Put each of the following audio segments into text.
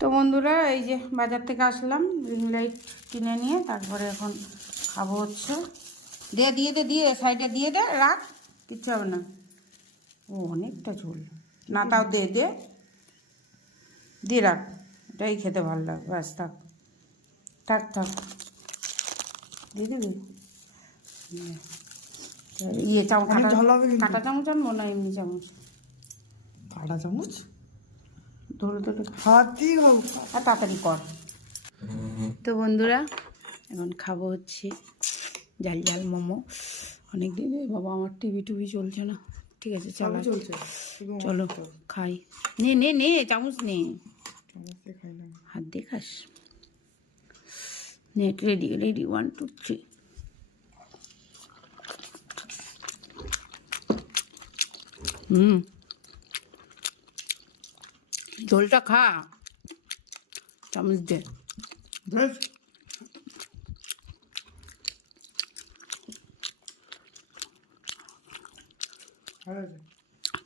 তো বন্ধুরা এই যে বাজার থেকে আসলাম, রিং লাইট কিনে নিয়ে তারপরে এখন খাবো হচ্ছে। দিয়ে সাইডে দিয়ে দে, রাখ, কিচ্ছু হবে না। ও অনেকটা ঝোল না, তাও দিয়ে রাখ, এটাই খেতে ভালো লাগে। ব্যাস থাক থাক থাক, দিয়ে দিবি। ইয়ে চামচ, কাঁটা চামচ আনবো না এমনি চামচ? কাঁটা চামচ ধরে ধরে হাত দিয়ে খাবো। আর তাড়াতাড়ি কর। তো বন্ধুরা এখন খাবো হচ্ছে ঝাল ঝাল মোমো। অনেক দিন বাবা আমার টিভি চলছে না। ঠিক আছে চলো চলছে, চলো খাই। নে নে নে চামচ নে, খাই না, হাত দিয়ে খাস। Net ready ready 1 2 3। ঝোলটা খা, চামচ দে। বেশ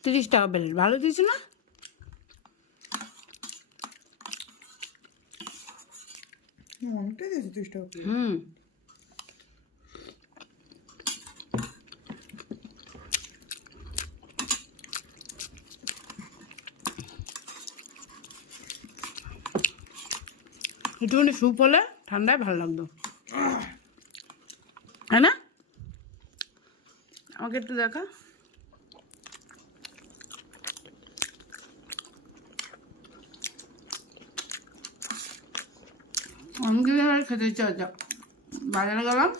30 টাকা প্লেট, ভালো দিয়েছে না? অনেকটাই দিয়েছে 30 টাকা। একটুখানি স্যুপ হলে ঠান্ডায় ভালো লাগতো, তাই না? আমাকে একটু দেখা। অনেক খেতে ইচ্ছা হচ্ছে, বাজারে গেলাম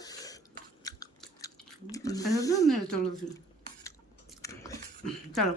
চলো।